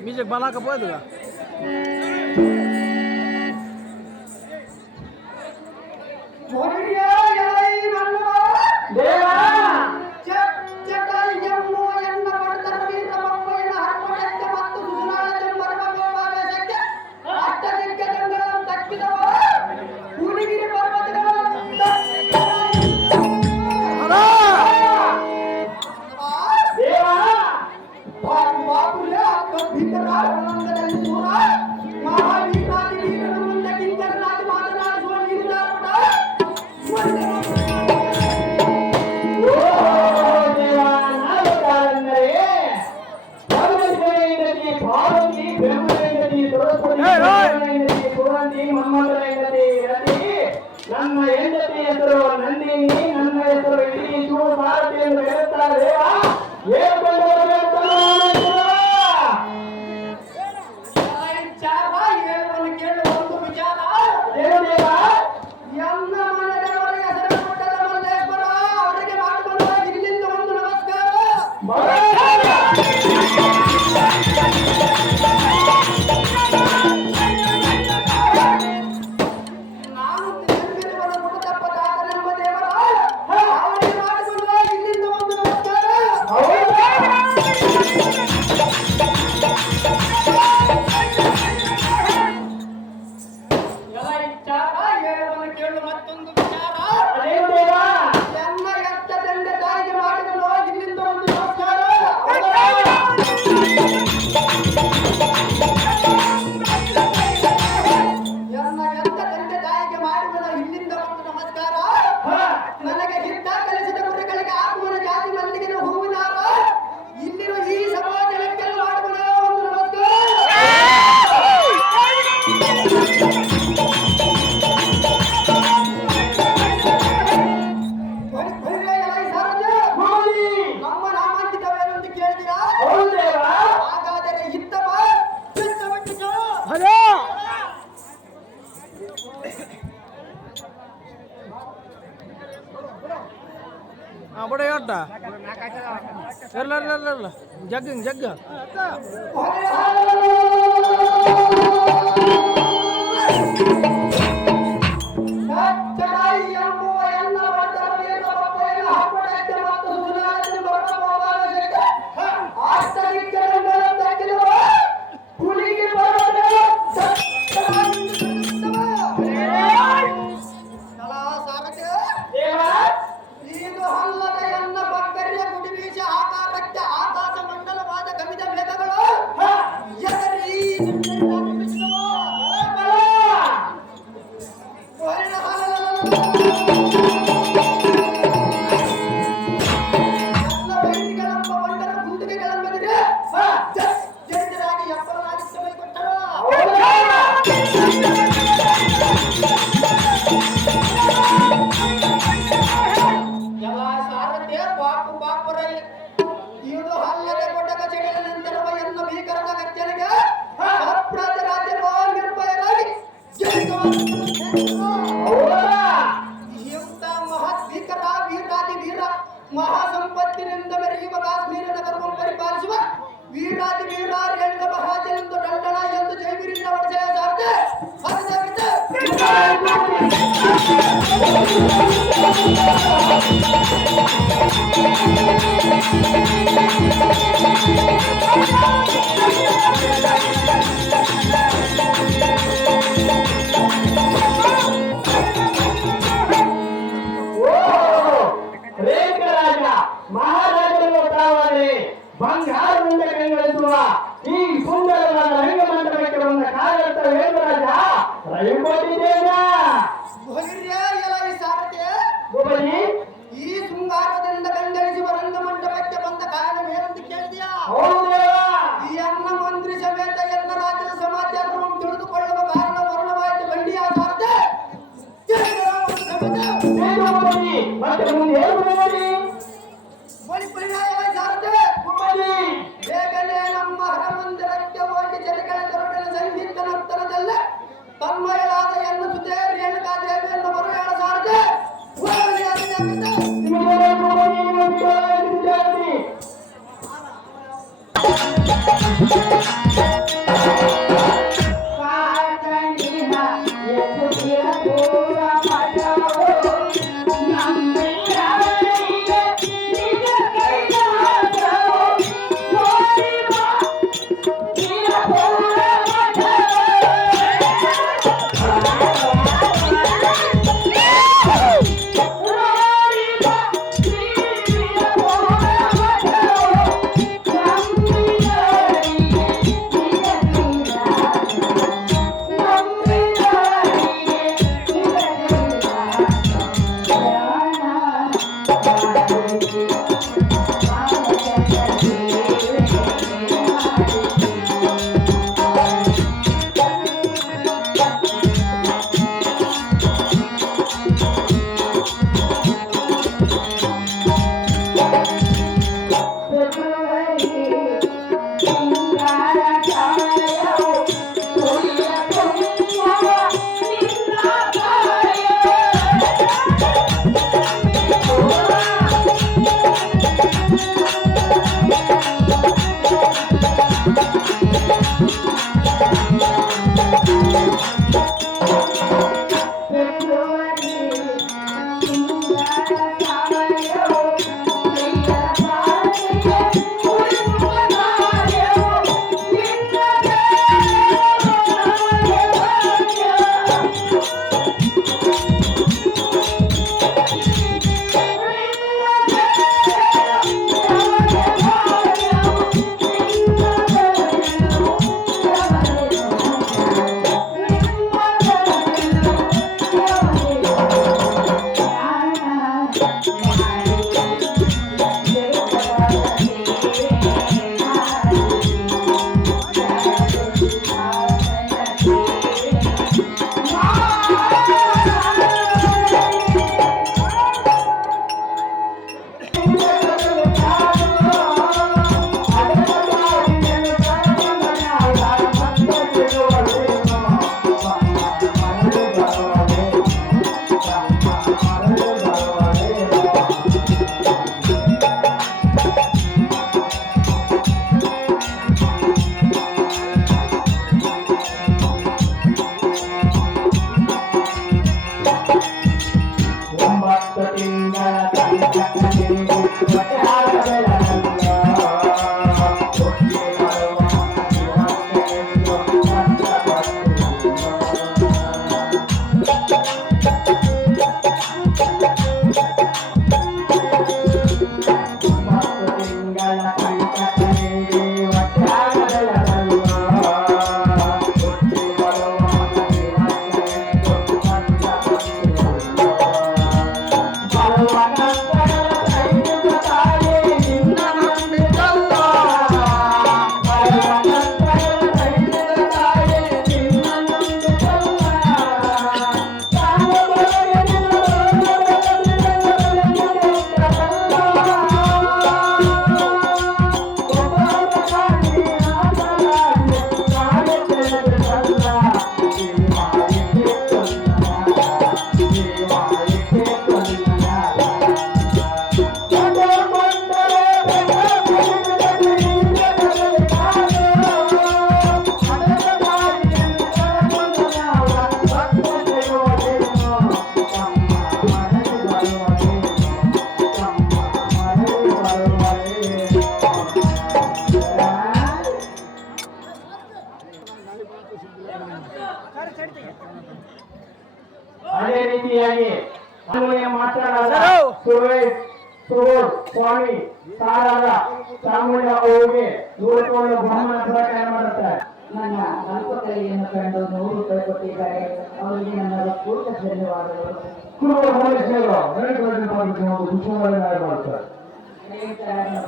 Music balakapoy tuh. ನನ್ನ ಹೆಂಡತಿ ಹೆಸರು ನಂದಿನಿ, ನನ್ನ ಹೆಸರು ಇಡೀ ಭಾರತಿ ಎಂದು ಹೇಳುತ್ತಾರೆ. ಬಡ ಯಾಟ ಜಗ್ಗ ಜಗ್ಗ ಎಲ್ಲ ಸಾರ್ವಜನಿಕ ಸಾರಥ್ಯ ಬಾಪು ಬಾಪುರೈ ಇದು ಹಲ್ಲದೆ ಕೊಟ್ಟಕ ಜಗಳ ನಂತರವ ಎನ್ನ ಭೀಕರದ ಗಚ್ಚನಿಗೆ ಅಪ್ರಾತರಾತ್ರಿ ನಿರ್ಭಯರಾಗಿ ಇಂಥ ಮಹತ್ ಭೀಕರ ವೀರಾದಿ ವೀರ ಮಹಾಸಂಪತ್ತಿನಿಂದ ಮೆರೆಯುವ ಕಾಶ್ಮೀರ ನಗರವನ್ನು ಪರಿಪಾಲಿಸುವ ವೀರಾದಿ ವೀರ ರೇಣುಕ ಮಹಾಜನೆಂದು ದಂಡನ ಎಂದು ಜೈವೀರಿಂದ ಹೊಡೆದ ಸಾರ್ತೆ ಮಹಾರಾಜರು ತಾವರೆ ಬಂಗಾರದಿಂದ ಕೈಗಳಿಸುವ ಈ ಸುಂದರವಾದ ರಂಗಮಂಟಪಕ್ಕೆ ಬಂದ ಕಾರ್ಯರ್ಥ ವೇದರಾಜ ರೈಕೊಟ್ಟಿದ್ದೇನ ಈ ಶೃಂಗಾರದಿಂದ ಕಂಗಳಿಸುವ ರಂಗಮಂಟಪಕ್ಕೆ ಬಂದ ಕಾರಣವೇನೆಂದು ಕೇಳಿದೆಯಾ? ಈ ಅನ್ನ ಮಂತ್ರಿ ಸಮೇತ ಎಲ್ಲ ರಾಜ್ಯದ ಸಮಾಚಾರವನ್ನು ತಿಳಿದುಕೊಳ್ಳುವ ಕಾರಣ ವರ್ಣವಾಯಿತು ಬಂಡಿಯ ಸಾರ್ತೆ ಮತ್ತೆ ಮುಂದೆ ಬೇಗನೆ ನಮ್ಮ ಹರಮಂದಿರಕ್ಕೆ ಹೋಗಿ ಜರಿಗಳ ಕರುಡಿನ ಸಂಗೀತ ನರ್ತನದಲ್ಲ ತನ್ಮಯಳಾದ ಎನ್ನ ಜೊತೆ ರೇಣುಕಾದೇವಿಯನ್ನು ಬರುವಾಳ ಸಾರದೆ ಸ್ವಾಮಿ ಸಾರಾದ ಚಾಮುಂಡ ಹೋಗಿ 100 ಕೋಟಿ ಬಹುಮಾನ ಪ್ರದಾನ ಮಾಡುತ್ತಾರೆ. ನನ್ನ ಅಲ್ಪ ಕೈಯನ್ನು ಕಂಡು 100 ರೂಪಾಯಿ ಕೊಟ್ಟಿದ್ದಾರೆ. ಅವರಿಗೆ ನನ್ನ ಪೂರ್ಣ ಧನ್ಯವಾದಗಳು. ಕುಟುಂಬ ಸದಸ್ಯರು ಮಾಡ್ತಾರೆ.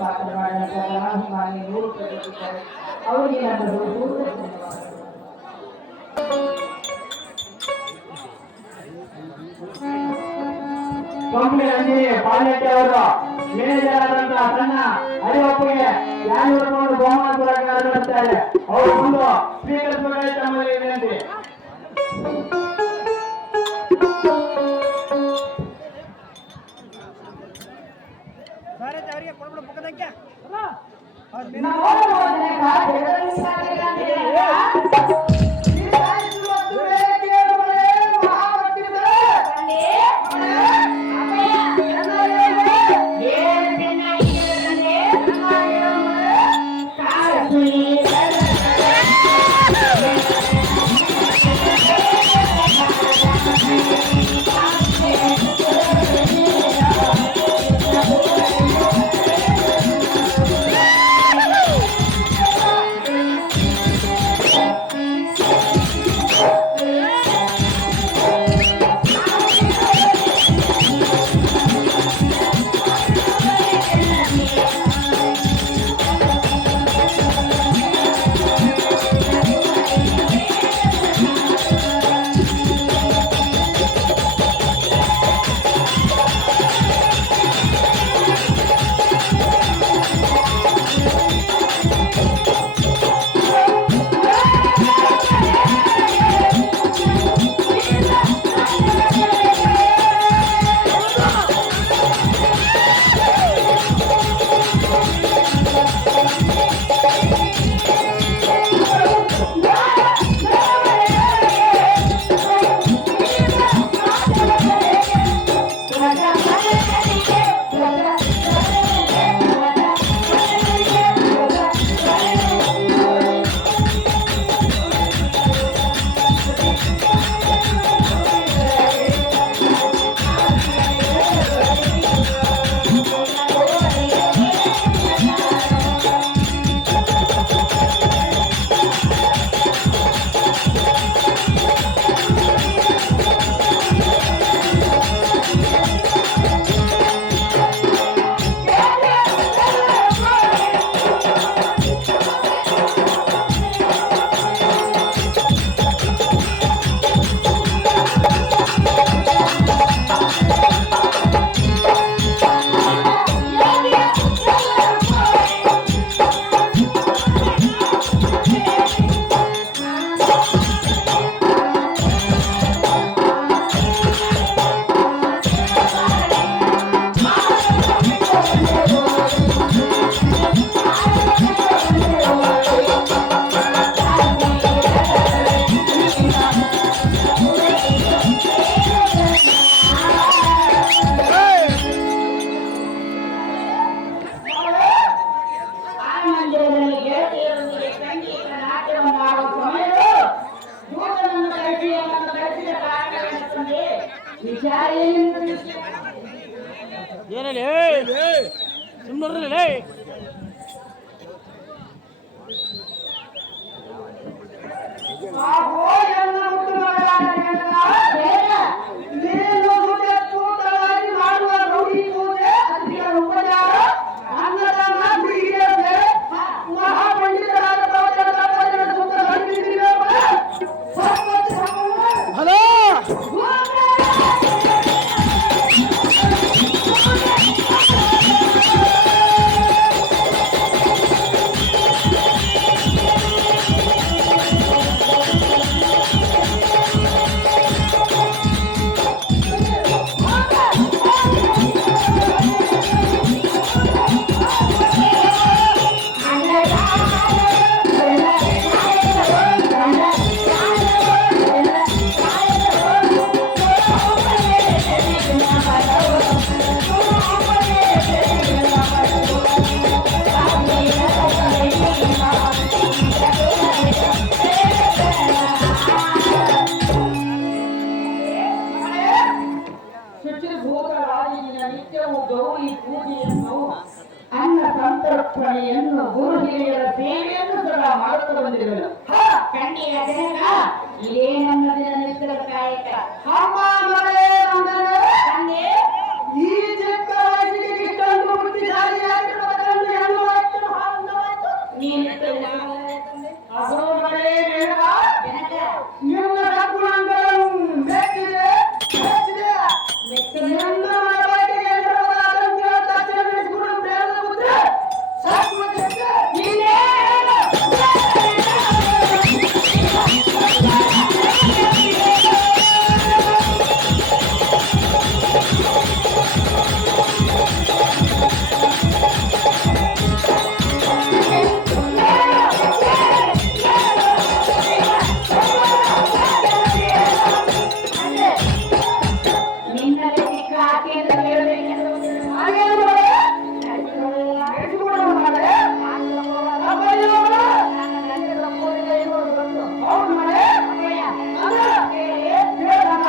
ಪಾತ್ರ ಮಾಡಿದಂತ ಕಲಾಭಿಮಾನಿ 100 ರೂಪಾಯಿ ಕೊಟ್ಟಿದ್ದಾರೆ. ಅವರಿಗೆ ನನ್ನ ಪೂರ್ಣ ಧನ್ಯವಾದಗಳು. ಕಂಪ್ನಿ ಅಂಜನಿ ಪಾಲ್ಯಕ್ಕೆ ಅವರು ಮ್ಯಾನೇಜರ್ ಆದಂತಹ ಸಣ್ಣ ಹರಿವಪ್ಪಗೆ 200 ಕೋಟಿ ಬಹುಮಾನ ಪುರಸ್ಕಾರ ನೀಡುತ್ತಾರೆ. ಅವರು ಮುಂದೆ ಸ್ವೀಕರಿಸಬೇಕಾಗಿ ತಮ್ಮಲ್ಲಿ ವಿನಂತಿ. ಅವರಿಗೆ ಕೊಡ್ಬಿಡು ಪಕ್ಕದಕ್ಕೆ ಏನೇಳಿ ಸುಮ್ಮನೆ ಅರ್ಪಣೆಯನ್ನು ಗುರು ಹಿರಿಯರ ಸೇವೆಯನ್ನು ಸದಾ ಮಾಡುತ್ತಾ ಬಂದಿರುವೆನು. ಕಣ್ಣಿಯ ಜನಕ ಇದೇ ನನ್ನ ದಿನ ನಿತ್ಯದ ಕಾಯಕ. ಅಮ್ಮ ಮಗಳೇ ನಂದನೆ, ತಂದೆ ಈ ಚಿಕ್ಕ ವಯಸ್ಸಿಗೆ ಇಷ್ಟೊಂದು ಬುದ್ಧಿಶಾಲಿಯಾಗಿರುವ ಕಂಡು ಹೆಣ್ಣು ವಯಸ್ಸಿನ ಆನಂದವಾಯಿತು. ನೀನು ಅಹೋ ಮಗಳೇ ರೇಣುಕ, ಜನಕ ನಿಮ್ಮ ಸದ್ಗುಣಗಳನ್ನು ಮೆಚ್ಚಿದೆ ಮೆಚ್ಚಿದೆ. ನನ್ನ ಮನವೊಳಗೆ ಎಲ್ಲರದಾದಂತಹ ತಕ್ಷಣ ಬಿಡಿಸಿಕೊಂಡು ಪ್ರೇಮದ ಮುದ್ರೆ ಸಾಕುವುದಕ್ಕೆ ನೀನೇ ನಿನ್ನಲ್ಲಿ ಸಿಕ್ಕ ಆಕೆಯನ್ನು ಹೇಳಬೇಕೆಂದು ಹಾಗೇನು ಮಗಳೇ? ಬೆಳೆಸಿಕೊಂಡು ಮಗಳೇ? ಅಪ್ಪಯ್ಯ ಮಗಳೇ? ಹೌದು ಮಗಳೇ? ಅಣ್ಣ, ಹೇಳಣ್ಣ.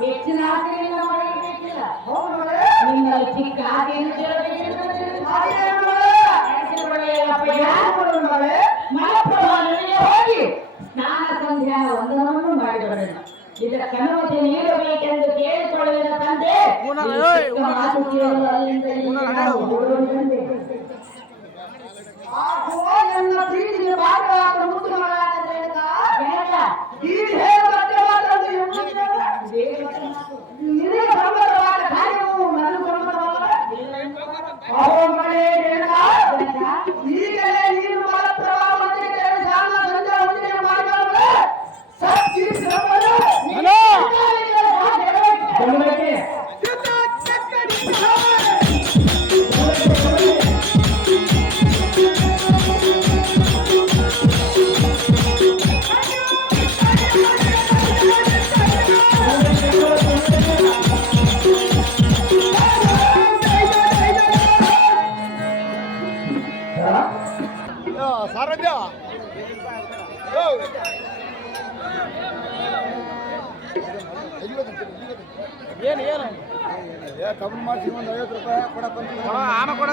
ಹೆಚ್ಚಿನ ಆಸೆಗಳಿಂದ ಮಾಡಬೇಕಿಲ್ಲ. ಹೌದು ಮಗಳೇ? ನಿನ್ನಲ್ಲಿ ಚಿಕ್ಕ ಆಸೆಯನ್ನು ಕೇಳಬೇಕೆಂದು ಹಾಗೇನು ಮಗಳೇ? ಬೆಳೆಸಿಕೊಂಡು ಮಗಳೇ? ಮಲಪ್ರಭಾವನೆಗೆ ಹೋಗಿ ಸ್ನಾನ ಸಂಧ್ಯಾ ವಂದನವನ್ನು ಮಾಡಿದವರನ್ನು ಇದಕ್ಕೆ ಅನುಮತಿ ನೀಡಬೇಕೆಂದು ಕೇಳಿಕೊಳ್ಳುವ ತಂದೆ ಈ ಚಿಕ್ಕ ಮಾತು ಕೇಳಲು ಅಲ್ಲಿಂದ ಇಲ್ಲಿಗೆ ನಾವು ಓಡೋಡಿ ಬಂದೆ. ಆಹೋ, ನನ್ನ ಪ್ರೀತಿಗೆ ಭಾಗವಾದ ಮುದ್ದು ಮಗಳಾದ ರೇಣುಕ, ಜನಕ, ಈ ಹೇಗ ಬಟ್ಟೆ ಮಾತನ್ನು ಎನ್ನುತ್ತೇವೆ? ನಿನಗೆ ಸಂಬಂಧವಾದ ಕಾರ್ಯವು ನನಗೆ ಸಂಬಂಧವಲ್ಲ. ಅಹೋ ಮಗಳೇ ರೇಣುಕ, ಈಗಲೇ ನೀನು ಮಲಪ್ರಭಾ ಮಂದಿರಕ್ಕೆ ಸ್ನಾನ ಸಂಧ್ಯಾ ವಂದನೆ ಮಾಡಿದವಳೆ ಸತ್ಯ ಸಂಬಂಧ ಹಲೋ ಕೊಂಡೋಗಿ ಸಾರಥ್ಯ ಏನು ಏನು ಕಮ್ಮಿ ಮಾಡಿಸಿ ಒಂದು 50 ರೂಪಾಯಿ ಕೊಡಪ್ಪ ಆಮ ಕೊಡ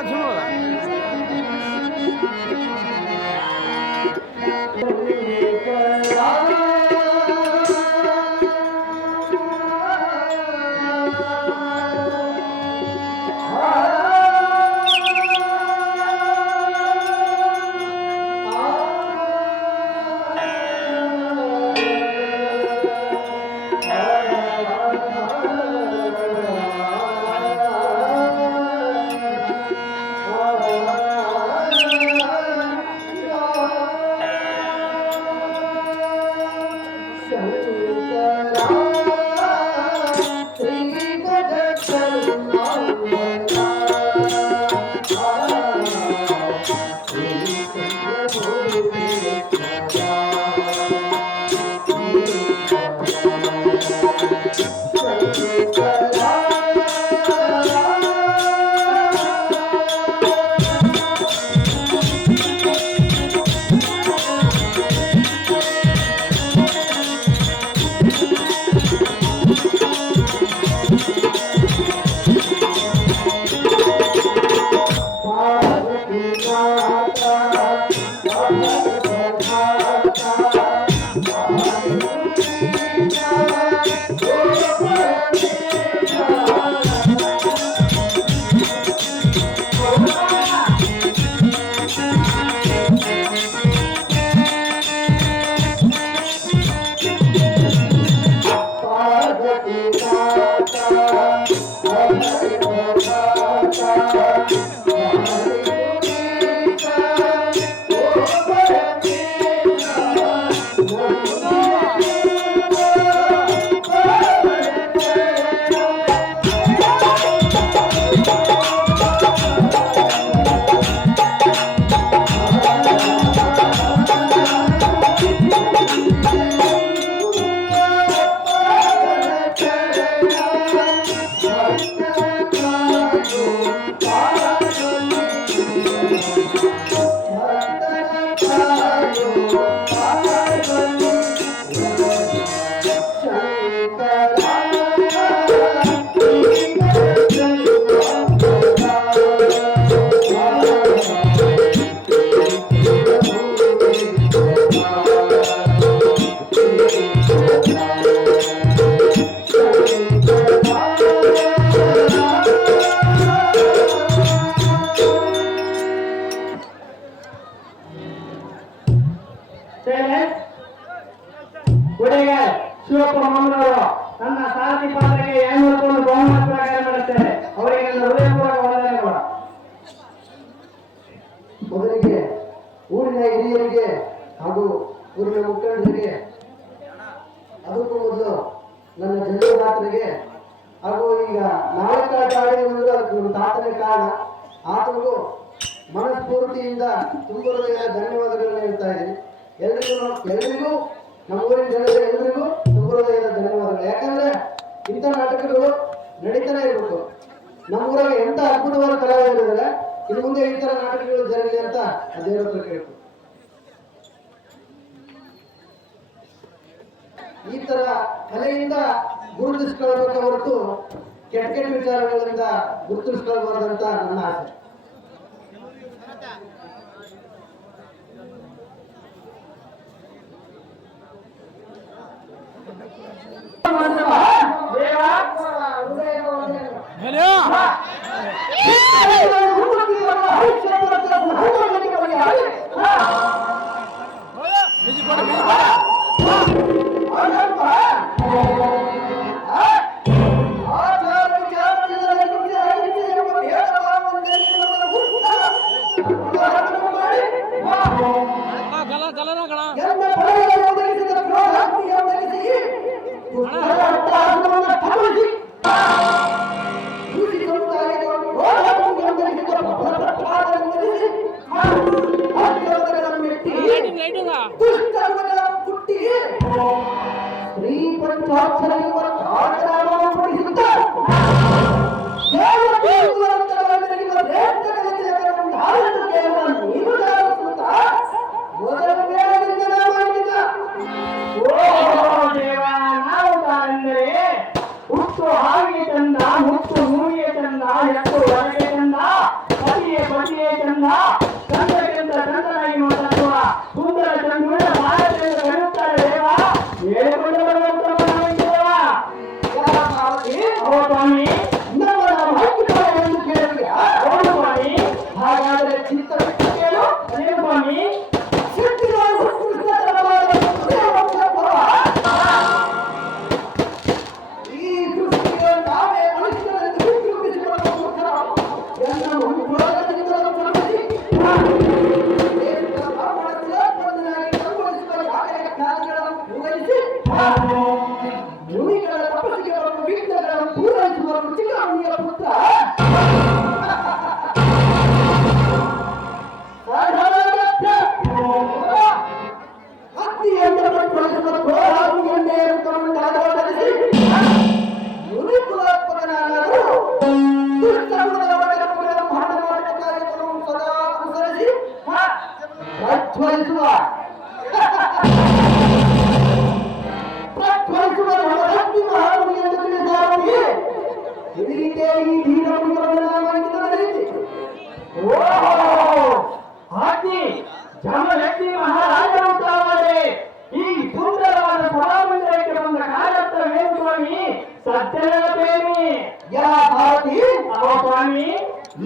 ಶಿವಪ್ಪ ಮಮ್ಮನವರು ನನ್ನ ಸಾರಥಿ ಪಾತ್ರಕ್ಕೆ 200 ಬಹುಮಾನ ಪ್ರಕಾರ ಮಾಡುತ್ತಾರೆ. ಅವರಿಗೆ ನನ್ನ ಹೃದಯಪೂರ್ವಕ ವಂದನೆಗಳು. ಮೊದಲಿಗೆ ಊರಿನ ಹಿರಿಯರಿಗೆ ಹಾಗೂ ಊರಿನ ಮುಖಂಡರಿಗೆ, ಅದಕ್ಕೂ ಮೊದಲು ನನ್ನ ಜನ್ಮದಾತರಿಗೆ ಹಾಗೂ ಈಗ ನಾಲ್ಕಾಟ ಆಡಿದ್ರೆ ಅದಕ್ಕೆ ನಮ್ಮ ತಾತನೇ ಕಾರಣ. ಆತನಿಗೂ ಮನಸ್ಫೂರ್ತಿಯಿಂದ ತುಂಬ ಧನ್ಯವಾದಗಳನ್ನು ಹೇಳ್ತಾ ಇದ್ದೀನಿ. ಎಲ್ರಿಗೂ ನಮ್ಮ ಊರಿನ ಜನತೆ ಎಲ್ರಿಗೂ ತುಂಬ ಧನ್ಯವಾದಗಳು. ಯಾಕಂದ್ರೆ ಇಂಥ ನಾಟಕಗಳು ನಡೀತಾನೆ ಇರಬೇಕು. ನಮ್ಮೂರಾಗ ಎಂತ ಅದ್ಭುತವಾದ ಕಲಾವಿದರಿದ್ದಾರೆ. ಇನ್ನು ಮುಂದೆ ಈ ತರ ನಾಟಕಗಳು ಜರಗಲಿ ಅಂತ ದೇವರ ಹತ್ರ ಕೇಳ್ತು. ಈ ತರ ಕಲೆಯಿಂದ ಗುರುತಿಸ್ಕೊಳ್ಬೇಕು ಹೊರತು ಕೆಟ್ಟ ಕೆಟ್ಟ ವಿಚಾರಗಳಿಂದ ಗುರುತಿಸ್ಕೊಳ್ಬಾರ್ದಂತ ನನ್ನ ಆಸೆ.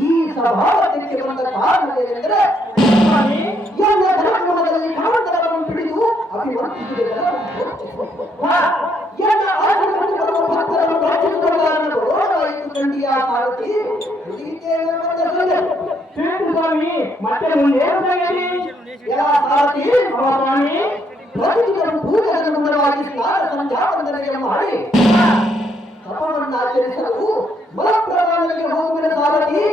ಈ ಸಭಾವಕ್ಕೆ ಬಂದ ಕಾರಣವೇನೆಂದರೆ ಎಲ್ಲ ಧರ್ಮದಲ್ಲಿ ಕಾಮಂತರವನ್ನು ಹಿಡಿದು ಅಭಿವರ್ತಿಸಿದ ಎಲ್ಲ ಆಚರಣೆಗಳು ಭಕ್ತರನ್ನು ರಕ್ಷಿಸುವುದನ್ನು ಗೌರವಾಯಿತು ಕಂಡಿಯ ಸಾರಥಿ ಸ್ವಾಮಿ. ಮತ್ತೆ ಮುಂದೆ ಸಾರಥಿ ಸ್ವಾಮಿ ಪ್ರತಿದಿನ ಪೂಜೆಯನ್ನು ಮುಂದವಾಗಿ ಸ್ನಾನ ಸಂಧ್ಯಾವಂದನೆಯನ್ನು ಮಾಡಿ ತಪವನ್ನು ಆಚರಿಸಲು ಮಲಪ್ರಧಾನಕ್ಕೆ ಹೋಗುವ ಸಾರಥಿ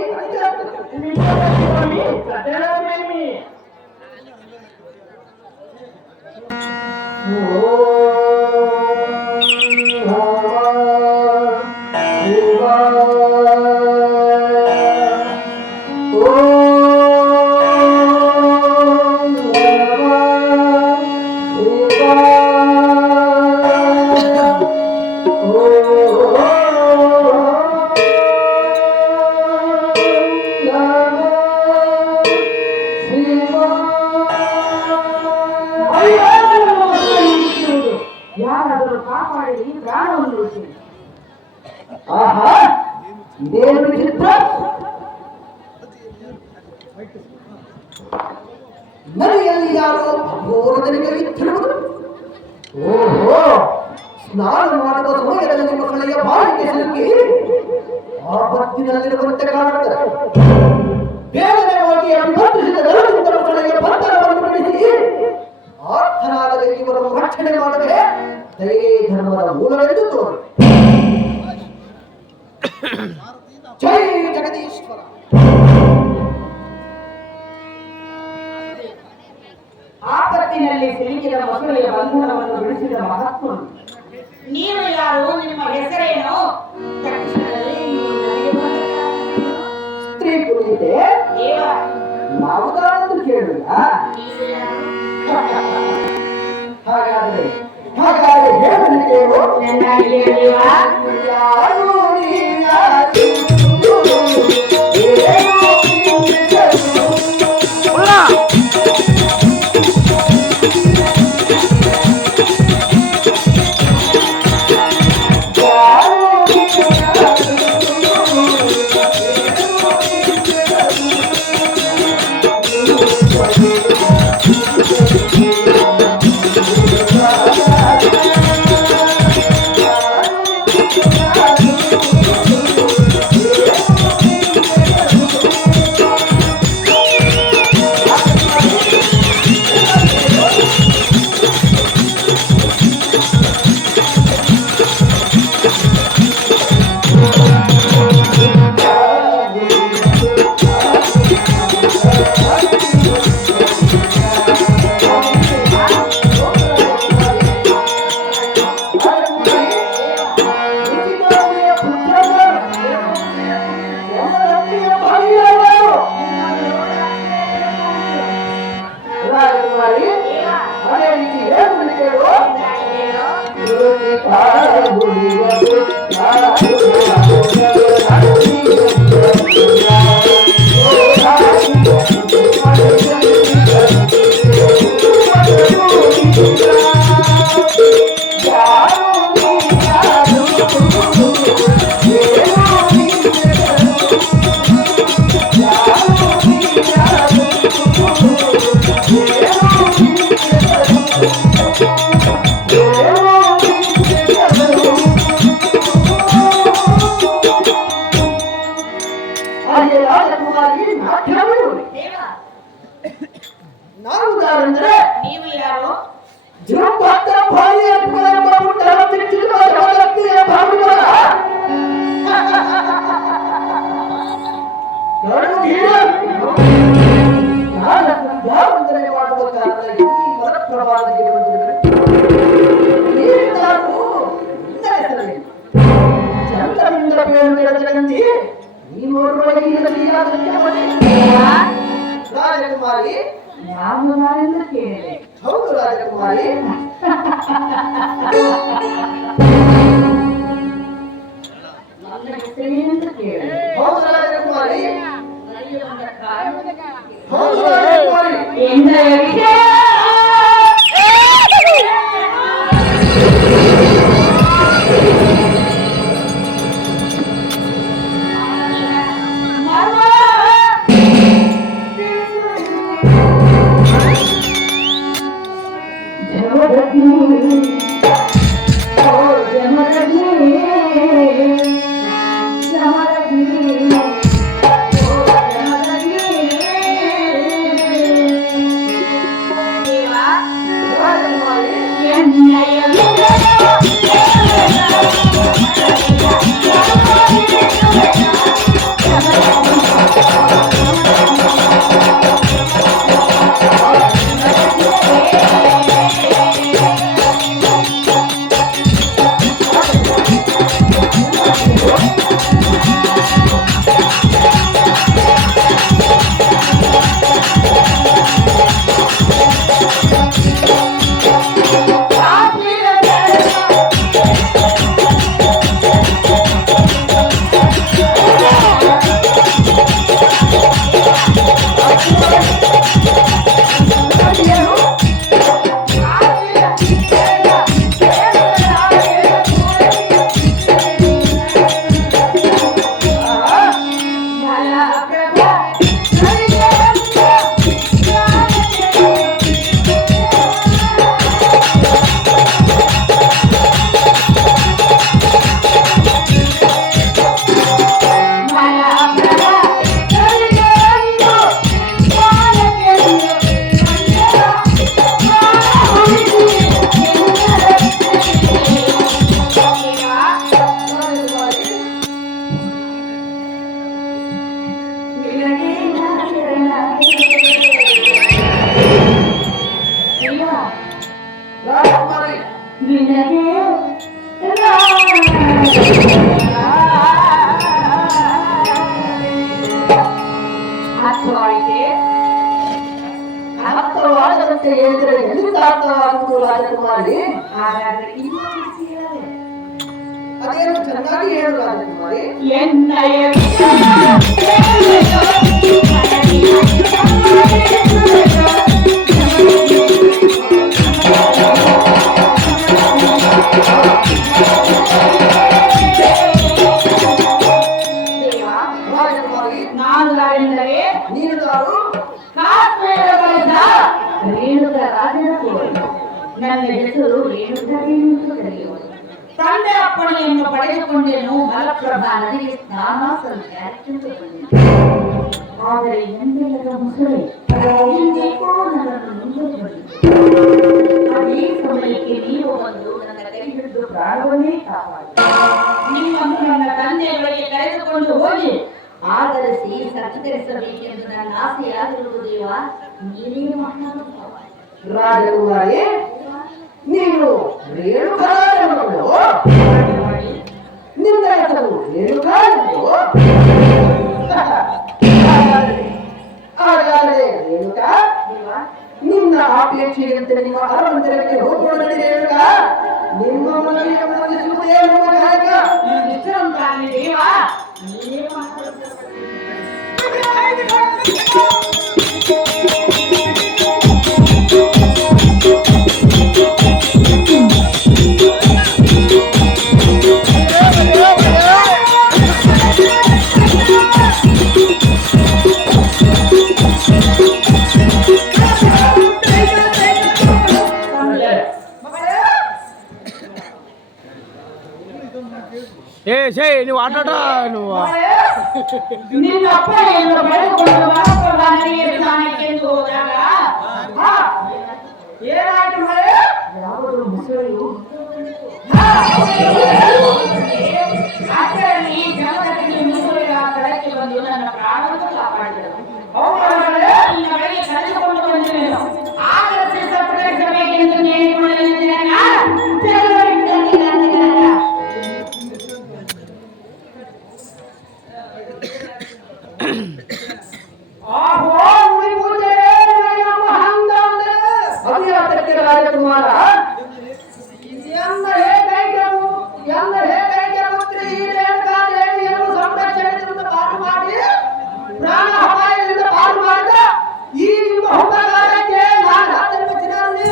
ಕಾಪಾಡಿ ಪ್ರಾಣವನ್ನು ಉಳಿಸಿ. ಆಹಾ ಇದೇನು ವಿಚಿತ್ರ. ನದಿಯಲ್ಲಿ ಯಾರೋ ಅಘೋರದನಿಗೆ ಇತ್ತಿರುವುದು. ಓಹೋ, ಸ್ನಾನ ಮಾಡುವ ಸಮಯದಲ್ಲಿ ನಿಮ್ಮ ಕಳೆಯ ಬಾಳಿಗೆ ಸಿಲುಕಿ ಆಪತ್ತಿನಲ್ಲಿರುವಂತೆ ಕಾಣುತ್ತದೆ. ಬೇಗನೆ ಹೋಗಿ ಅಭಿಮಂತ್ರಿಸಿದ ನರನಿಂದ ಕಳೆಯ ಬಂಧನವನ್ನು ಬಿಡಿಸಿ ಆರ್ಥನಾದ ಇವರನ್ನು ರಕ್ಷಣೆ ಮಾಡದೆ ದಯೇ ಧರ್ಮದ ಮೂಲವೆಂದು ತೋರು. ಜೈ ಜಗದೀಶ್ವರ. ಆಪತ್ತಿನಲ್ಲಿ ಸಿಲುಕಿದ ಮಸುಳೆಯ ಬಂಧನವನ್ನು ಬಿಡಿಸಿದ ಮಹಾತ್ಮನು. ನೀವು ಯಾರು? ನಿಮ್ಮ ಹೆಸರೇನು? ತಕ್ಷಣದಲ್ಲಿ ನೀವು ನನಗೆ ಬಂದ ಸ್ತ್ರೀ ಕುರಿತೆ ದೇವ. ಯಾವುದಾದರೂ ಕೇಳಿಲ್ಲ. ನೀವು ಯಾರು? ಹಾಗಾದ್ರೆ ಹೇಳಲು ಕೇಳು. ಚೆನ್ನಾಗಿ ಹೇಳಿವ. ಯಾರು ನೀನಾರು, ಏನು ತಿಳಿಸಲು. ನಾವುದಾರಂದ್ರೆ ನೀವು ಯಾರು? ರಾಜಕುಮಾರಿ, ನಾನು ನಾನೆಂದು ಕೇಳಿದೆ. ಹೌದು ರಾಜಕುಮಾರಿ. ನನ್ನ ಹೆಸರೇನೆಂದು ಕೇಳಿದೆ. ಹೌದು ರಾಜಕುಮಾರಿ. ನನಗೆ ಬಂದ ಕಾರಣ ಹೌದು ರಾಜಕುಮಾರಿ. ಎಂದರೆ ನಿನಗೆ ಅರ್ಥವಾಗದಂತೆ ಹೇಳಿದರೆ ಎಲ್ಲಿಂದ ಅರ್ಥವಾಗುವುದು ರಾಜಕುಮಾರಿ? ಹಾಗಾದ್ರೆ ಇನ್ನೂ ಬಿಡಿಸಿ ಹೇಳಲೇ? ಅದೇನು ಚೆನ್ನಾಗಿ ಹೇಳು ರಾಜಕುಮಾರಿ. ಎನ್ನಯ ರಾಜಕುಮಾರಿ, ನಾನು ಯಾರೆಂದರೆ ನೀನು ಯಾರು? ಕಾಶ್ಮೀರದ ರೇಣುಕ ರಾಜನ ಕೋಟೆ. ನನ್ನ ಹೆಸರು ರೇಣುಕ ಎಂದು ಕರೆಯುವುದು. ತಂದೆ ಅಪ್ಪಣೆಯನ್ನು ಪಡೆದುಕೊಂಡೆನು ಮಲಪ್ರಭಾ ನದಿಗೆ ಸ್ನಾನ ಸಂಚಾರಕ್ಕೆಂದು ಬಂದಿದ್ದೆ. ಆದರೆ ಎಂದೆಲ್ಲದ ಮುಸುಳೆ ಇಂದೇಕೋ ನನ್ನನ್ನು ಮುಂದೆ ಬಂದಿದೆ. ಅದೇ ಸಮಯಕ್ಕೆ ನೀವು ಬಂದು ನನ್ನ ಕೈ ಹಿಡಿದು ಪ್ರಾಣವನ್ನೇ ಕಾಪಾಡಿ ನಿಮ್ಮನ್ನು ನನ್ನ ತಂದೆಯವರಿಗೆ ಕರೆದುಕೊಂಡು ಹೋಗಿ ಆಧರಿಸಿ ಸತ್ಕರಿಸಬೇಕೆಂದು ನನ್ನ ಆಸೆಯಾಗಿರುವುದು ದೇವ. ನೀವೇ ಮಹಾನುಭಾವ. ರಾಜಕುಮಾರಿ, ನೀನು ರೇಣುಕಾರನ್ನು ನಿನ್ನ ಹೆಸರು ರೇಣುಕಾರನ್ನು ಹಾಗಾದರೆ ರೇಣುಕಾ, ನಿನ್ನ ಅಪೇಕ್ಷೆಯಂತೆ ನಿಮ್ಮ ಅರಮಂದಿರಕ್ಕೆ ಹೋಗೋಣ ರೇಣುಕಾ. ನಿಮ್ಮ ಮನವಿಗೆ ಮನಸ್ಸುವುದೇ ನಮ್ಮ ಕಾಯಕ. ದೇವ ನೀವೇ ಶೇ ನೀವು ಆಟ ನೀವು ನಿನ್ನ ಅಪ್ಪಣೆಯನ್ನು ಪಡೆದುಕೊಂಡು ಮಲಪ್ರಭಾ ನದಿಗೆ ಸ್ನಾನಕ್ಕೆಂದು ಹೋದಾಗ ಏನಾಯ್ತು ಮಳೆ? ಯಾವುದೋ ಮುಸುಳೆಯು ಅದರಲ್ಲಿ ಜಮದಗ್ನಿ ಮುಸುಳೆಯ ಸ್ಥಳಕ್ಕೆ ಬಂದು ನನ್ನ ಪ್ರಾಣವನ್ನು ಕಾಪಾಡಿದರು. ನಿನ್ನ ಬಳಿಗೆ ಕರೆದುಕೊಂಡು ಬಂದಿರುವೆನು. ಆಧರಿಸಿ ಸತ್ಕರಿಸಬೇಕೆಂದು ಕೇಳಿಕೊಳ್ಳಲಿದ್ದೇನೆ. ರಾಜಕುಮಾರ ಸಂರಕ್ಷಣೆಯಿಂದ ಪಾರು ಮಾಡಿ ಪ್ರಾಣ ಅಪಾಯದಿಂದ ಪಾರು ಮಾಡಿದ ಈ ನಿಮ್ಮ ಹುಡುಗಾರಕ್ಕೆ ನಾನು ಹತ್ತಿರಪಟ್ಟಿದ್ದಾರೆ.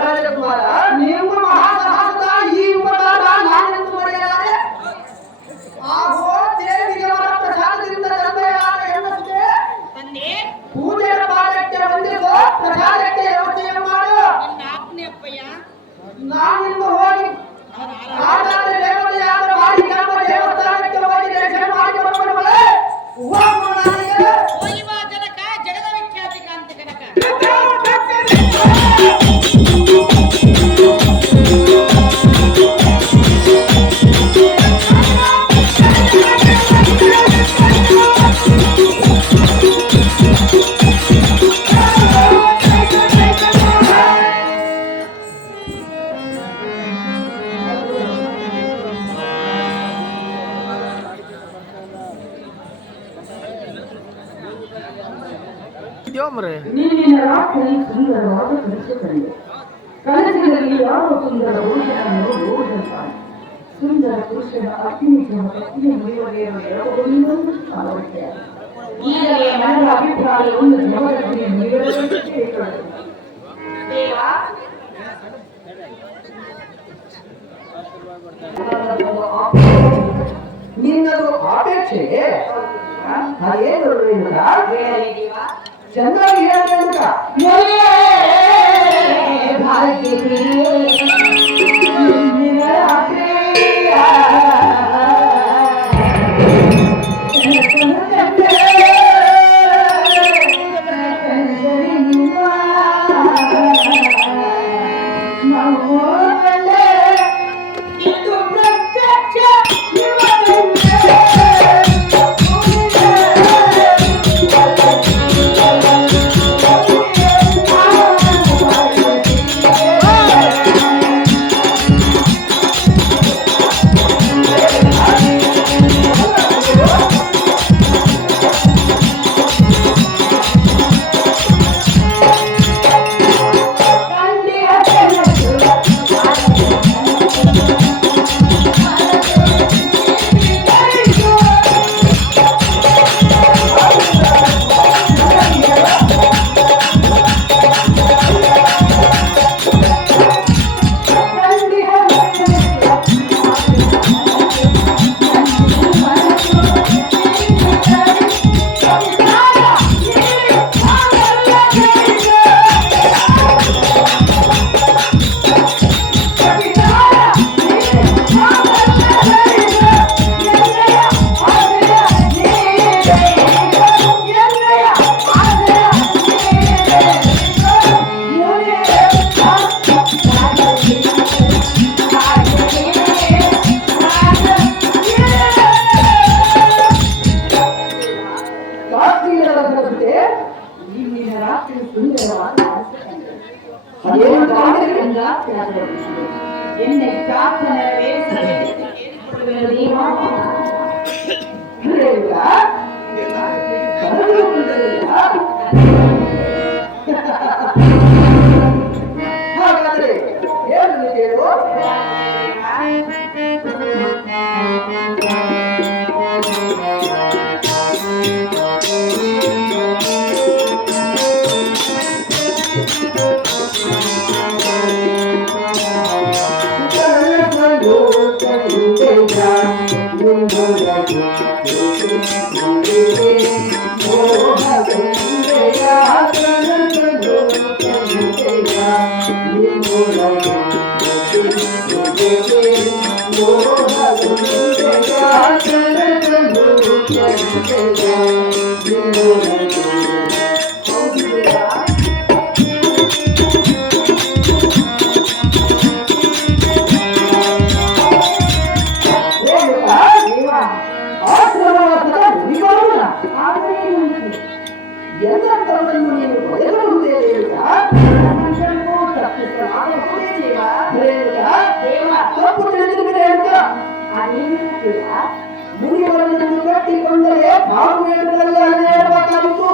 ರಾಜಕುಮಾರ, ನಿಮ್ಮ ಮಹಾಸಾಹಸದ ಈ ಉಪಕಾರ ನಾನೆಂದು ಮರೆಯಲಾರೆ. ಆಹೋ ದೇವಿಗೆ ಅವರ ಪ್ರಸಾದದಿಂದ ತಂದೆಯಾದ ಎನ್ನುತ್ತದೆ. ಪೂಜೆಯ ಪಾದಕ್ಕೆ ವಂದಿಸು, ಪ್ರಸಾದಕ್ಕೆ ವ್ಯವಸ್ಥೆಯನ್ನು ಮಾಡು. ನಾನಿಂದು ಹೋಗಿ ಆರಾಧ ದೇವತೆಯಾದ ಮಾರಿಕಾಂಬ ದೇವಸ್ಥಾನಕ್ಕೆ ಹೋಗಿ ದರ್ಶನ ಮಾಡಿ ಬರುವಳೆ. ಜಗದ ವಿಖ್ಯಾತಿ ಕಾಂತಿ ಕನಕ ನಿನ್ನಿನ ರಾತ್ರಿ ಸುಂದರವಾದ ಕನಸು ಕಂಡೆ. ಕನಸಿನಲ್ಲಿ ಯಾವ ಸುಂದರ ಹುಡುಗನನ್ನು ನೋಡಿದಂತಾನೆ. ಸುಂದರ ಪುರುಷನ ಅಗ್ನಿಶಮ ಪತ್ನಿಯ ಮುರಿಯುವರೆಯನ್ನು ಎರಡೊಂದೊಂದು ಸಾಲವಟ್ಟೆ. ಈಗಲೇ ಮನದ ಅಭಿಪ್ರಾಯ ಒಂದು ಜಮದಗ್ನಿಯ ಮುರಿಯುವುದಕ್ಕೆ ಕೇಳಿಕೊಳ್ಳಲು. ದೇವ ನಿನ್ನದು ಅಪೇಕ್ಷೆ ಅದೇನು ರೇಣುಕಾ? ಚೆನ್ನಾಗಿ ಹೇಳಬೇಕ. ರಾತ್ರಿ ಸುಂದರವಾದ ಏನು ಬಾಳಗಂಗ ಎನ್ನೆ ಪ್ರಾರ್ಥನೆ ಹಾಗಾದ್ರೆ ಏನು ಕೇಳುವ ಮುನಿಗಳನ್ನು ಕಟ್ಟಿಕೊಂಡರೆ ಭಾವನೆಗಳಲ್ಲಿ ಅಲ್ಲಿರಬೇಕಾಗಿತ್ತು.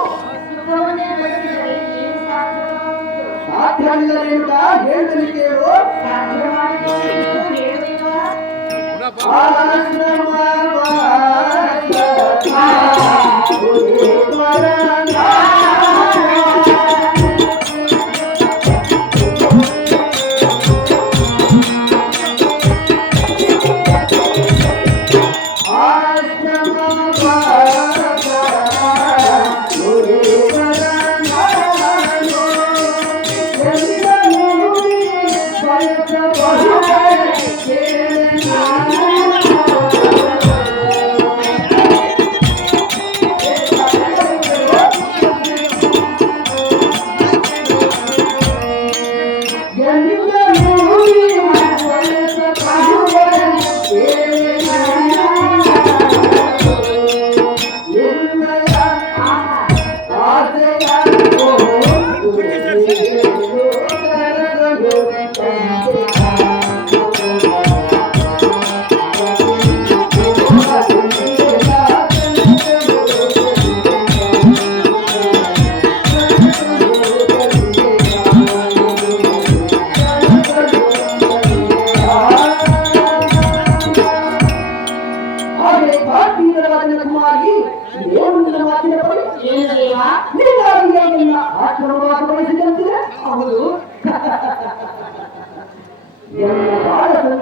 ಸಾಧ್ಯವಿಲ್ಲರೇನು ಹೇಳಲಿ ಕೇಳು.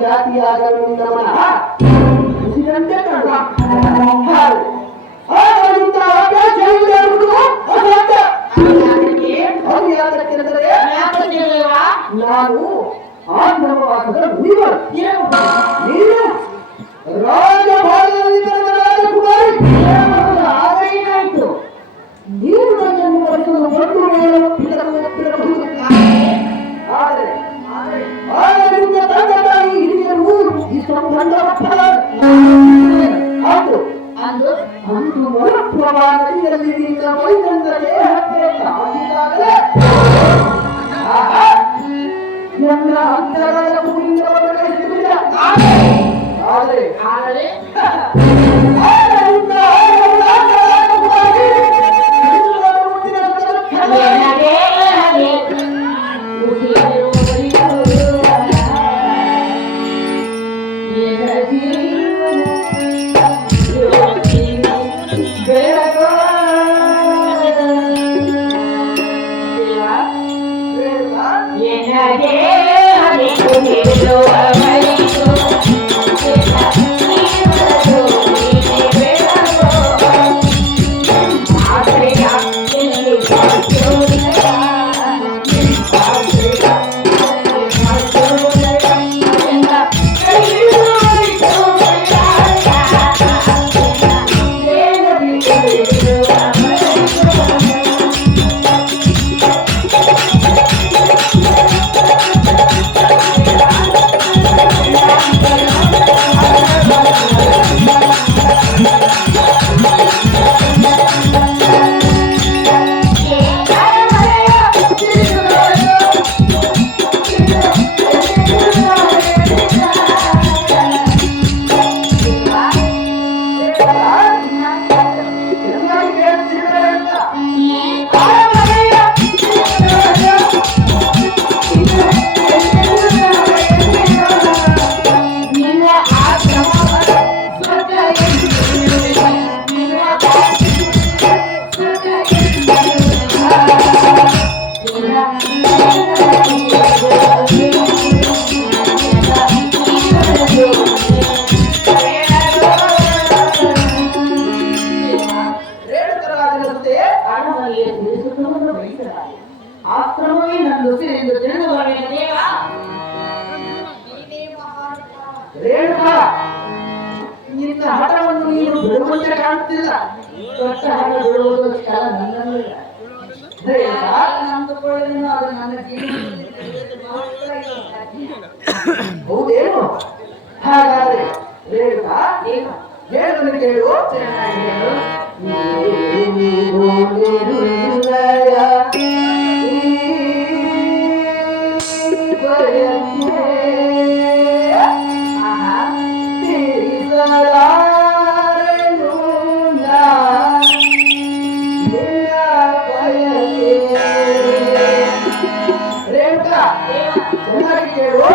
ಜಾತಿಯಾಗಲು ನಮನ ಉಸಿರಂತೆ ಕಣ್ಣ ನಾನು ಆತ್ಮವಾಸದ ನೀರು ರಾಜಭಾಗದಲ್ಲಿ ರಾಜಕುಮಾರಿ ಆಯ್ತು ನೀರು ನನ್ನನ್ನು ಬರೆಸಲು ಒಂದು ಹೇಳಬಹುದು. ಆದರೆ ಆದ್ದರಿಂದ ತಂದೆ ತಾಯಿ ಹಿರಿಯರು ಈ ಸಂಬಂಧ ಅದು ಅಂದು ಮರುಪ್ರಭಾ ನದಿಯಲ್ಲಿ ನಿನ್ನ ಮೈದಂದರೆ ಆಗಿದ್ದಾಗಲೇ ನನ್ನ ಅಂತರದ ಕುಟುಂಬವನ್ನು ನಡೆಸಿಬಿಟ್ಟ. ಆದರೆ Thank you. ಸುಖವನ್ನು ಬಯಸಲಾರೆ. ಆಶ್ರಮವೇ ನನ್ನ ಉಸಿರೆಂದು ತಿಳಿದು ಬರಲಿಲ್ಲ ದೇವ. ರೇಣುಕಾ, ನಿನ್ನ ಹಠವನ್ನು ನೀನು ಬಿಡುವಂತೆ ಕಾಣುತ್ತಿಲ್ಲ. ದೊಡ್ಡ ಹಣ ಬಿಡುವುದು ಕಾಲ ನನ್ನಲ್ಲಿಲ್ಲ. ನಂದುಕೊಳ್ಳೇನು ಅದು ನನ್ನ ಜೀವನದಲ್ಲಿ ಹೌದೇನು? ಹಾಗಾದ್ರೆ ರೇಣುಕಾ, ಹೇಳನ್ನು ಕೇಳು. ಚೆನ್ನಾಗಿ ಹೇಳು. ರೇಣುಕಾ, ಚೆನ್ನಾಗಿ ಕೇಳು.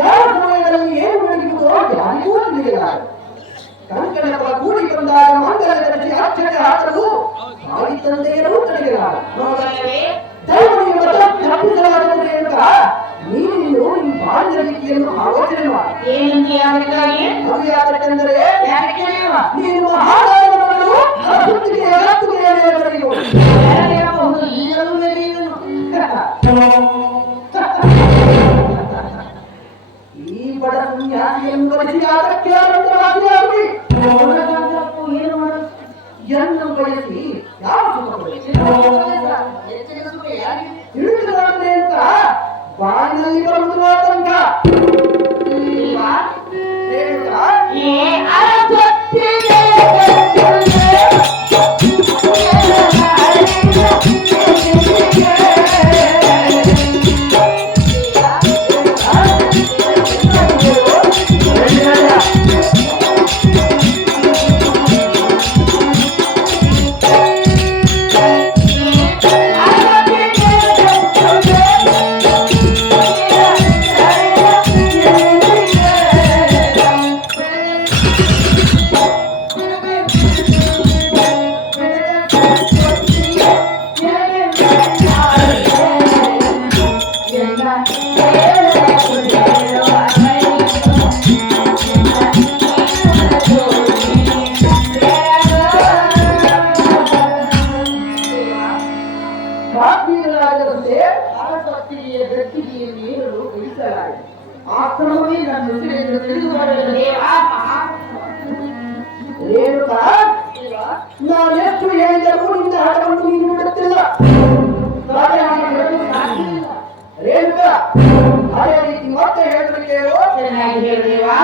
ಯಾವ ಸಮಯದಲ್ಲಿ ಏನು ನಡೆಯುವುದೋ ಯಾರಿಗೂ ತಿಳಿಯಲಾರದು. ಕಂಕಣ ಕೂಡಿ ಬಂದಾಗ ಮಂಗಲ ಧರಿಸಿ ಅಕ್ಷತೆ ಹಾಕಲು ತಾಯಿ ತಂದೆಯರೂ ತಡೆಯಲಾರದು. ತಪ್ಪಿಸಲಾರದು ರೇಣುಕ, ನೀನು ಈ ಬಾಲ್ಯ ರೀತಿಯನ್ನು ಆಲೋಚನೆ ಮಾಡಿ. ಅದು ಯಾಕೆಂದರೆ ನೀನು ಮಹಾರಾಜನನ್ನು ಸುತ್ತಿಗೆ ಈ ಬಡ ಸನ್ಯಾಸಿಯನ್ನು ಬರೆಸಿ ಅದಕ್ಕೆ ಆನಂದರಾಗಿಯಾಗಲಿ ಎನ್ನು ಬಯಸಿ ಯಾವ ಸುಖ ತಿಳಿಸಲಾರದೆ ಅಂತ ಬಾಯಿನಲ್ಲಿ ಬರುವುದು ಆತಂಕ. Yeah. ಹೆಸರು ತಿಳಿದುಕೊಳ್ಳಲು ದೇವಾ ರೇಣುಕ ನಾನೆಷ್ಟು ಹೇಳಿದರೂ ನಿನ್ನ ಹಠವನ್ನು ನೀನು ಬಿಡುತ್ತಿಲ್ಲ. ರೇಣುಕ ಅದೇ ರೀತಿ ಮತ್ತೆ ಹೇಳಿದ್ರೆ ಕೇಳು. ಚೆನ್ನಾಗಿ ಹೇಳು ದೇವಾ.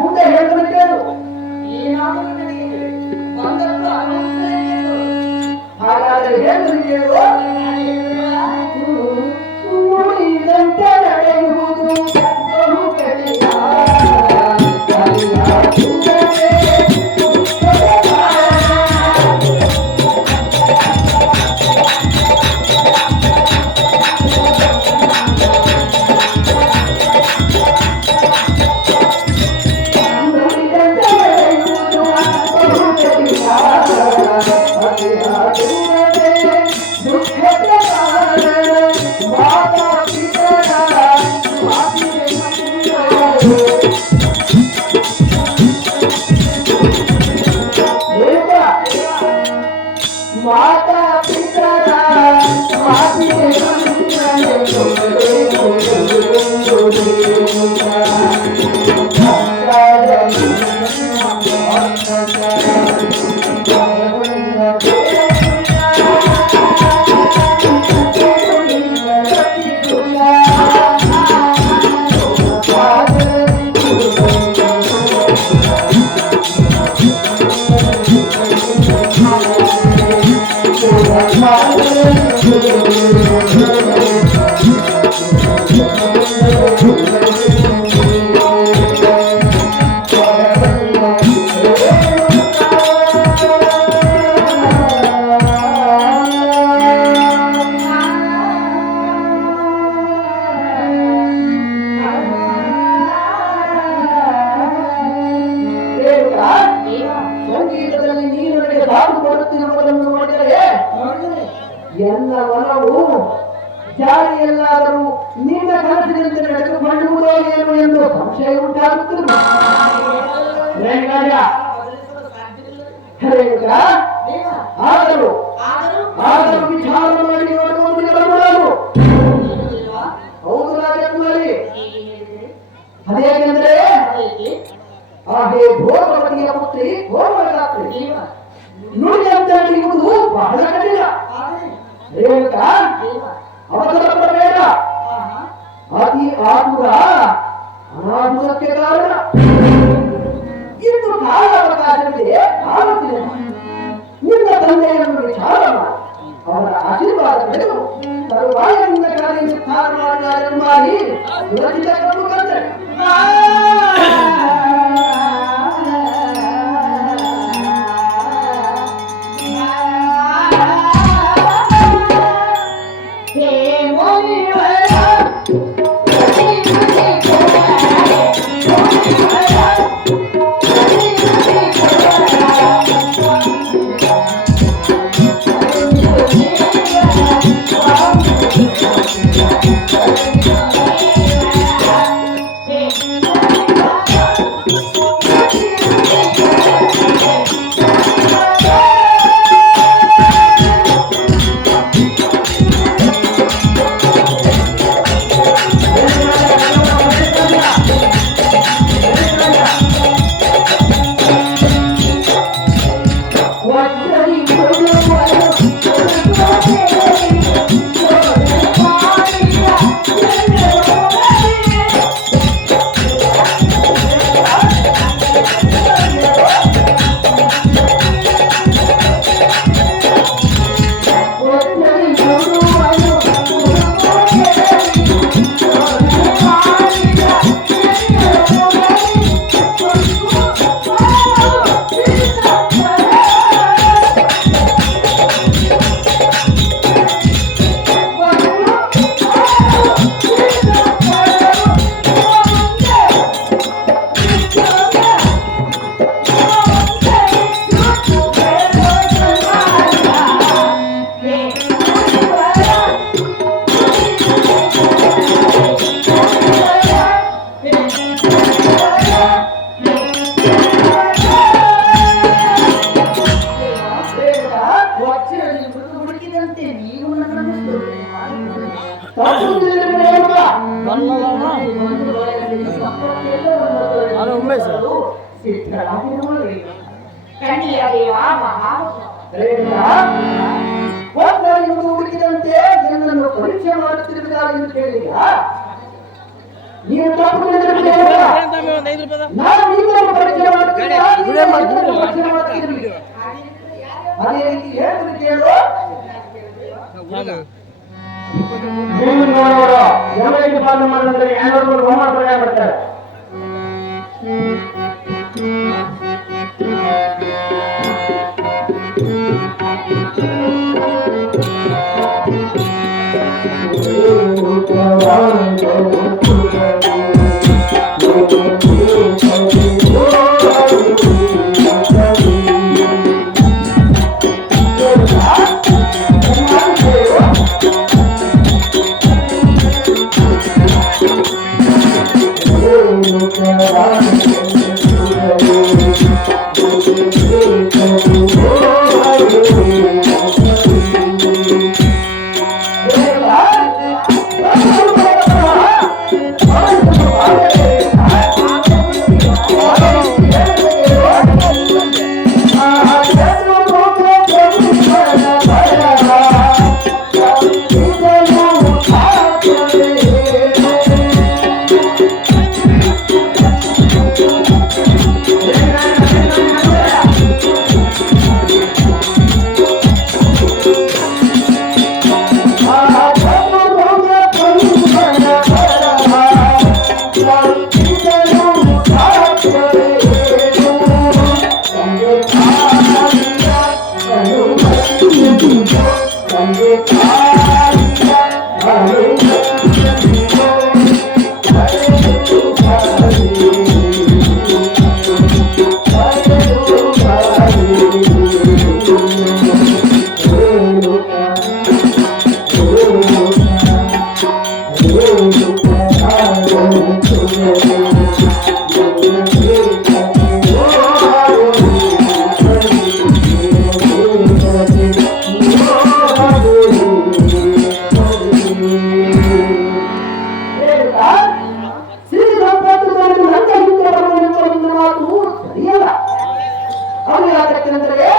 ಮುಂದೆ ಹೇಳಿದ್ರೆ ಕೇಳು. ಹಾಗಾದರೆ ಹೇಳಿದ್ರೆ ಕೇಳು. ನುಡಿದಂತೆ ನಡೆಯುವುದು ಬಹು ಕಡಿಯ. ಮಾತಾ ಪಿತರ ಸಂಗೀತದಲ್ಲಿ ನೀನು ನನಗೆ ಸಾಥು ಕೊಡುತ್ತಿರುವುದನ್ನು ನೋಡಿದರೆ ಎಲ್ಲ ಒಲವು ಜಾರಿಯಲ್ಲಾದರೂ ನಿನ್ನ ಕನಸಿನಂತೆ ನಡೆದುಕೊಳ್ಳುವುದೋ ಏನು ಎಂದು ಸಂಶಯ ಉಂಟಾಗುತ್ತದೆ. ಆದರೂ ವಿಚಾರ ಮಾಡಿ ನೋಡುವುದು. ಹೌದು ರಾಜಕುಮಾರಿ, ಅದೇನೆಂದರೆ ಹಾಗೆ ಭೋಗವತಿಯ ಪುತ್ರಿ ಭೋಗವತಿ ನುಡಿಯಂತೆ ನಡೆಯುವುದು ಬಹಳ ಕಠಿಣ. ರೇಣುಕಾ ಅವಸರ ಪಡಬೇಡ. ಅತಿ ಆತುರ ಅನಾಹುತಕ್ಕೆ ಕಾರಣ. ಇನ್ನು ಕಾಲಾವಕಾಶವಿದೆ. ಆಲೋಚನೆ ನಿನ್ನ ತಂದೆಯನ್ನು ವಿಚಾರ ಮಾಡಿ ಅವರ ಆಶೀರ್ವಾದ ಪಡೆದು ತರುವಾಯದಿಂದ ಕಾರ್ಯ ನಿರ್ಧಾರ ಮಾಡಿ ಸುರಕ್ಷಿತ ಕಂಡುಕೊಂಡರೆ Hey, ಕಣ್ಣಿಯ ದೇವ ಮಹಾ ನಿಮಗೆ ಹುಡುಕಿದಂತೆ ಜನರನ್ನು ಪರೀಕ್ಷೆ ಮಾಡುತ್ತಿರುವುದಾಗಿ ಕೇಳಿದೀರಾ? ನೀವು ತಪ್ಪು ಒಂದು 5 ರೂಪಾಯಿ ನಾನು ನಿಮ್ಮನ್ನು ಪರೀಕ್ಷೆ ಮಾಡುತ್ತಿಲ್ಲ, ನೀವೇ ನನ್ನನ್ನು ಪರೀಕ್ಷೆ ಮಾಡುತ್ತಿದ್ದೀರಿ. ಅದೇ ರೀತಿ ಹೇಳಿದ್ರೆ ಕೇಳು. ನೀವು ನೋಡುವವರು ಜನರಿಗೆ ಪಾಲನೆ ಮಾಡಿದ್ರೆ 200 ರೂಪಾಯಿ ಬಹುಮಾನ ಪ್ರಯಾಣ ಮಾಡ್ತಾರೆ. ಅವನು ಯಾಕಂದ್ರೆ